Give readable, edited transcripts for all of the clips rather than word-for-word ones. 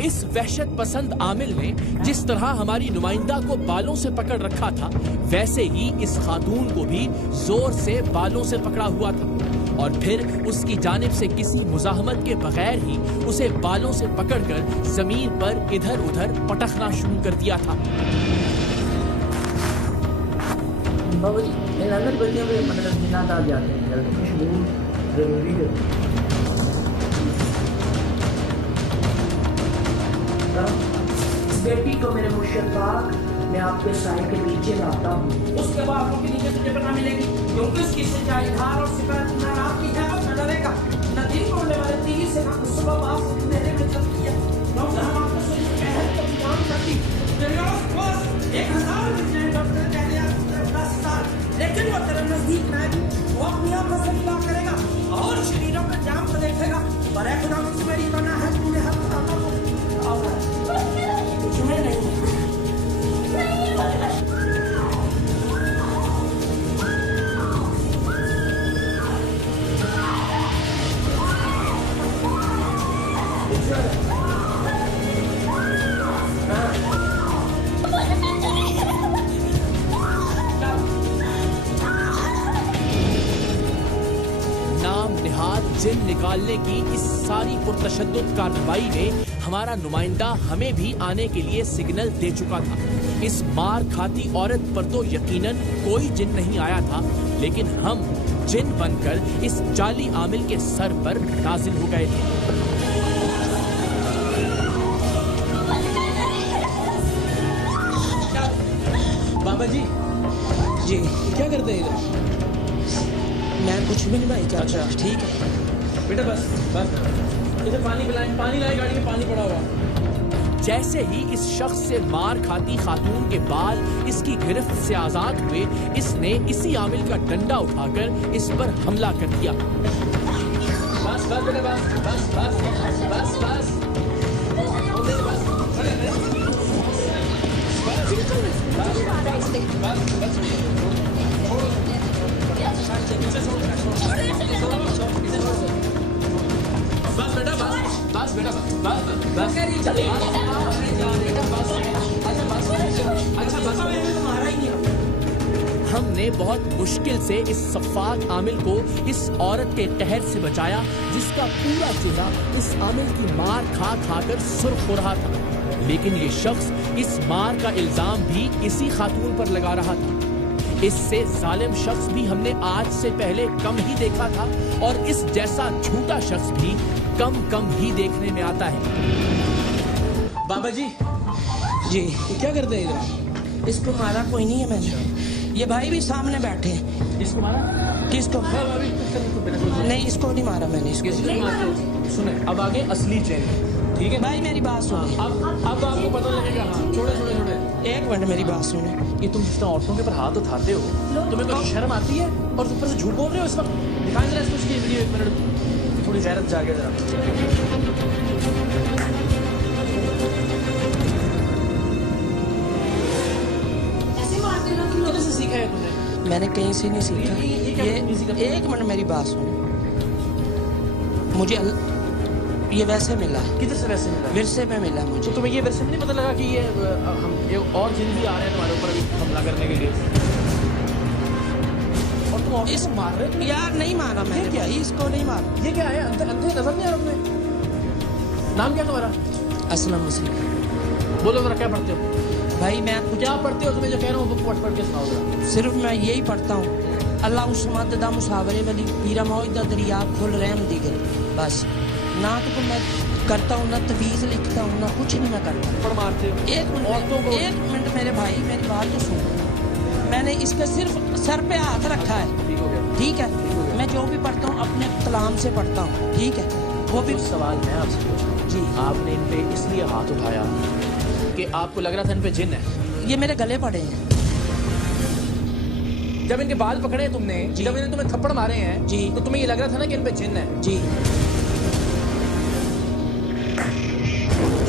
इस वहशत पसंद आमिल ने जिस तरह हमारी नुमाइंदा को बालों से पकड़ रखा था, वैसे ही इस खातून को भी जोर से बालों से पकड़ा हुआ था और फिर उसकी जानिब से किसी मुजाहमत के बगैर ही उसे बालों से पकड़कर जमीन पर इधर उधर पटकना शुरू कर दिया था। बाबा जी, अंदर बच्चियों पे मतलब जिन्नात आ जाते हैं, खुशबू जरूरी है। बेटी को मेरे मुर्शिद पाक मैं आपके साए के नीचे लाता हूँ, उसके बाद के नीचे तुझे पता मिलेगी, क्योंकि उसकी सच्चाईदार और सिफात न आपकी है न डरेगा, न दिन बोलने वाले तीर से न सुबह बाप मेरे में जब किया, क्योंकि हम आपको सुन पहल को जान करती तेरे पास 1000 मिनट डॉक्टर कह दिया 10 साल, लेकिन वो तेरे नजदीक ना आएगी, वो अपनी आंखों से निगाह करेगा और शरीरों के जाम को देखेगा, पर खुदा मुझसे मेरी पनाह है, तूने हक बताना को तुम्हें नहीं जिन निकालने की इस सारी पुरतशद्दुद कार्रवाई में हमारा नुमाइंदा हमें भी आने के लिए सिग्नल दे चुका था। इस मार खाती औरत पर तो यकीनन कोई जिन नहीं आया था, लेकिन हम जिन बनकर इस जाली आमिल के सर पर नाजिल हो गए थे। बाबा जी क्या करते हैं इधर? मैं कुछ भी नहीं भाई। अच्छा ठीक है बेटा, बस इसे पानी पिलाएं, पानी लाए, गाड़ी में पानी पड़ा हुआ। जैसे ही इस शख्स से मार खाती खातून के बाल इसकी गिरफ्त से आजाद हुए, इसने इसी आमिल का डंडा उठाकर इस पर हमला कर दिया। बस बेटा, बस हमने बहुत मुश्किल से इस सफ़ाक आमिल को इस औरत के कहर से बचाया, जिसका पूरा चेहरा इस आमिल की मार खा खाकर सुर्ख हो रहा था। लेकिन ये शख्स इस मार का इल्जाम भी इसी खातून पर लगा रहा था। इससे जालिम शख्स भी हमने आज से पहले कम ही देखा था, और इस जैसा झूठा शख्स भी कम ही देखने में आता है। बाबा जी क्या करते हैं इधर? इसको मारा कोई नहीं है मैंने, ये भाई भी सामने बैठे हैं। इसको मारा? किसको? नहीं, इसको नहीं मारा मैंने। इसको सुने, अब आगे असली चेन, ठीक है भाई? मेरी बात सुने। अब आपको पता लगेगा। हाँ, छोड़े। एक मिनट मेरी बात सुने। ये तुम जिस तरह औरतों के ऊपर हाथ उठाते हो, तुम्हें कोई शर्म आती है? और ऊपर से झूठ बोल रहे हो इस वक्त। दिखाएं जरा इसको इसकी वीडियो, 1 मिनट, थोड़ी गैरत जागे जरा। किधर से सीखा है तुमने? मैंने कहीं से नहीं सीखा। ये 1 मिनट मेरी बात सुने। मुझे ये वैसे मिला है। किधर से वैसे मिला? विरसे में मिला मुझे। तो तुम्हें ये वैसे नहीं पता लगा कि ये और जिन भी आ रहे हैं तुम्हारे ऊपर अभी हमला करने के लिए, और तुम इस मार रहे हो? यार नहीं मारा मैंने। क्या इसको नहीं मारा? ये क्या है? अंधे नजर नहीं आ रहा तुम्हें? नाम क्या तुम्हारा? असलम मुस्लिम। बोलो जरा, क्या पढ़ते हो? भाई मैं क्या पढ़ते हो? तुम्हें जो कह रहा हूँ वो पढ़ के सुनाओ जरा। सिर्फ मैं यही पढ़ता हूँ, अल्लाह उस्मदा मुसावरे वाली पीरा मौजदा दरिया खुल रहम दीगर। बस ना तो मैं करता हूँ, ना तवीज़ लिखता हूँ, ना कुछ नहीं मैं करता। पढ़ मारते हो? 1 मिनट मेरे भाई, मेरी बात तो सुनो। मैंने इसके सिर्फ सर पे हाथ रखा है, ठीक है? मैं जो भी पढ़ता हूँ अपने कलाम से पढ़ता हूँ, ठीक है? वो भी सवाल मैं आपसे पूछ रहा हूँ जी, आपने इन पे इसलिए हाथ उठाया कि आपको लग रहा था इन पे जिन है? ये मेरे गले पड़े हैं। जब इनके बाल पकड़े तुमने, जब इन्हें तुम्हें थप्पड़ मारे हैं जी, तो तुम्हें ये लग रहा था ना कि इन पे जिन है? जी।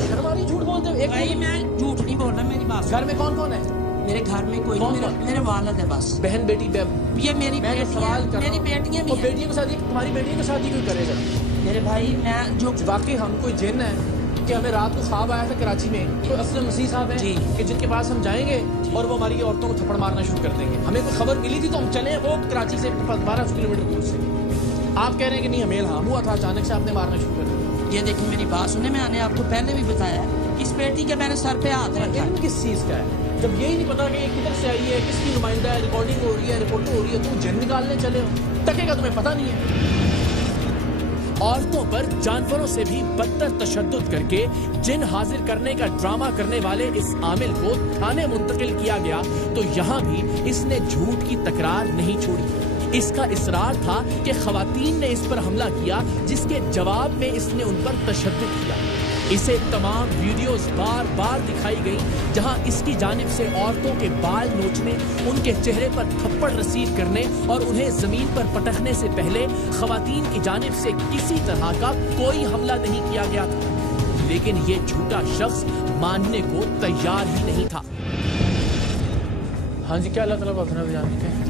शर्म आ रही? झूठ बोलते हो? एक भाई मैं झूठ नहीं बोल रहा, मेरी बात। घर में कौन कौन है? मेरे घर में कोई नहीं, मेरे वालिद है बस। बहन बेटी? ये मेरी सवाल कर, मेरी बेटियां भी। बेटियों के साथ तुम्हारी बेटियों के साथ ही कोई करेगा? मेरे भाई मैं जो वाकई हम कोई जिन है कि हमें रात को ख्वाब आया था कराची में, तो असलम मसीह साहब हैं जी, कि जिनके पास हम जाएंगे और वो हमारी औरतों को थप्पड़ मारना शुरू कर देंगे। हमें कोई खबर मिली थी तो हम चले, वो कराची से 1200 किलोमीटर दूर से। आप कह रहे हैं कि नहीं हमें इल्हाम हुआ था, अचानक से आपने मारना शुरू कर दिया। ये देखिए मेरी बात सुने, मैंने आपको पहले भी बताया इस बेटी के मैंने सर पे हाथ रखा। किस चीज का है? जब यही नहीं पता कि ये किधर से आई है, किसकी नुमाइंदा है, रिकॉर्डिंग हो रही है, रिपोर्टिंग हो रही है, तुम जिन निकालने चले हो, तकेगा तुम्हें पता नहीं है। औरतों पर जानवरों से भी बदतर तशद्दुद करके जिन हाजिर करने का ड्रामा करने वाले इस आमिल को थाने मुंतकिल किया गया, तो यहाँ भी इसने झूठ की तकरार नहीं छोड़ी। इसका इसरार था कि खवातीन ने इस पर हमला किया, जिसके जवाब में इसने उन पर तशद्दुद किया। इसे तमाम वीडियोस बार बार दिखाई गई जहां इसकी जानिब से औरतों के बाल नोचने, उनके चेहरे पर थप्पड़ रसीद करने और उन्हें जमीन पर पटकने से पहले खवातीन की जानिब से किसी तरह का कोई हमला नहीं किया गया था। लेकिन ये झूठा शख्स मानने को तैयार ही नहीं था। हाँ जी, क्या अल्लाह ताला को जानते हैं।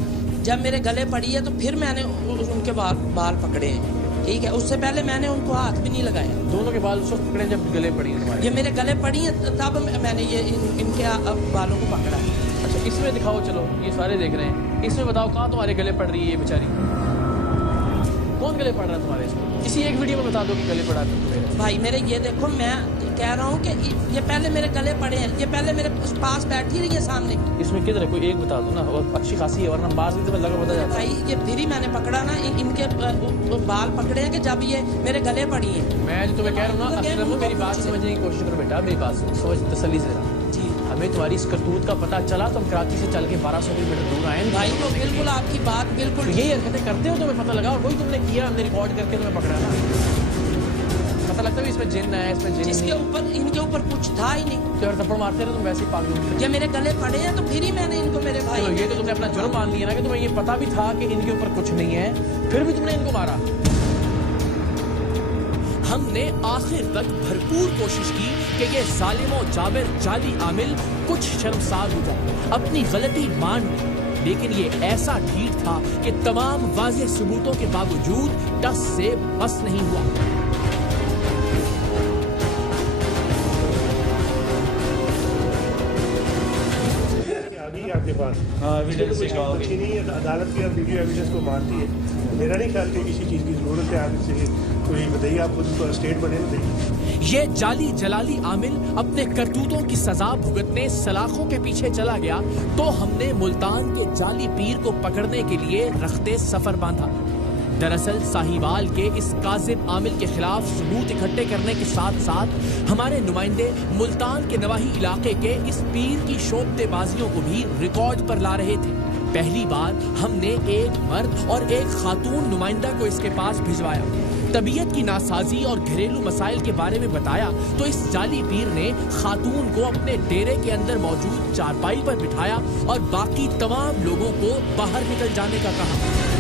जब मेरे गले पड़ी है तो फिर मैंने उनके बाल पकड़े हैं, ठीक है। उससे पहले मैंने उनको हाथ भी नहीं लगाया। दोनों के बाल उस वक्त पकड़े जब गले पड़ी है? ये मेरे गले पड़ी है तब मैंने ये इनके बालों को पकड़ा। अच्छा, इसमें दिखाओ, चलो ये सारे देख रहे हैं, इसमें बताओ कहाँ तुम्हारे गले पड़ रही है बेचारी? कौन गले पड़ रहा है तुम्हारे? इसमें किसी एक वीडियो में बता दो कि गले पड़ा है भाई मेरे। ये देखो, मैं कह रहा हूँ कि ये पहले मेरे गले पड़े हैं, ये पहले मेरे पास बैठी रही है सामने। इसमें किधर है? कोई एक बता दो ना, और अच्छी खासी है, वरना बाज भी तो लगा पता जाता है। भाई ये फिर ही मैंने पकड़ा ना, इनके बाल पकड़े हैं कि जब ये मेरे गले पड़ी है। मैं जो तुम्हें कह रहा हूँ ना, मेरी बात समझने की कोशिश करो बेटा, मेरी बात समझ तसल्ली से। जी, हमें तुम्हारी इस करतूत का पता चला, तुम कराची से चल के 1200 किलोमीटर दूर आए भाई। तो बिल्कुल आपकी बात बिल्कुल, यही हरकतें करते हो, तुम्हें पता लगा, और वही तुमने किया, हमने रिकॉर्ड करके तुम्हें पकड़ा ना। पता लगता है इसमें जिन है, इसमें जिन, जिसके ऊपर इनके ऊपर कुछ था ही नहीं। तो थप्पड़ मारते रहे तुम, वैसे ही पागल। ये मेरे गले पड़े हैं तो फिर ही मैंने इनको मेरे भाई। ये तो तुमने अपना जुर्म मान लिया ना कि तुम्हें ये पता भी था कि इनके ऊपर कुछ नहीं है, फिर भी तुमने इनको मारा। हमने आखिर तक भरपूर कोशिश की कि ये जालिमो जाबिर जाली आमिल कुछ शर्मसार हो जाए, अपनी गलती मान ले, लेकिन ये ऐसा ढीठ था कि तमाम वाज़ेह सबूतों के बावजूद टस से बस नहीं हुआ। आपके पास अच्छी नहीं है, अदालत की वीडियो एविडेंस को मानती है। मेरा नहीं ख्याल कि किसी चीज़ की जरूरत है आपसे, कोई बताइए, आप खुद स्टेट बने बताइए। ये जाली जलाली आमिल अपने करतूतों की सजा भुगतने सलाखों के पीछे चला गया, तो हमने मुल्तान के जाली पीर को पकड़ने के लिए रखते सफर बांधा। दरअसल साहिवाल के इस काजिब आमिल के खिलाफ सबूत इकट्ठे करने के साथ साथ हमारे नुमाइंदे मुल्तान के नवाही इलाके के इस पीर की शोबतेबाजियों को भी रिकॉर्ड पर ला रहे थे। पहली बार हमने एक मर्द और एक खातून नुमाइंदा को इसके पास भिजवाया, तबीयत की नासाजी और घरेलू मसाइल के बारे में बताया, तो इस जाली पीर ने खातून को अपने डेरे के अंदर मौजूद चारपाई पर बिठाया और बाकी तमाम लोगों को बाहर निकल जाने का कहा।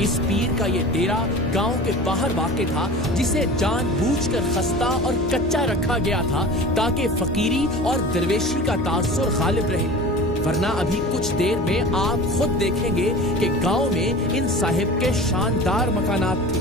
इस पीर का ये डेरा गांव के बाहर वाक़े था, जिसे जानबूझकर खस्ता और कच्चा रखा गया था ताकि फकीरी और दरवेशी का तासुर गालिब रहे। वरना अभी कुछ देर में आप खुद देखेंगे कि गांव में इन साहिब के शानदार मकानात थे।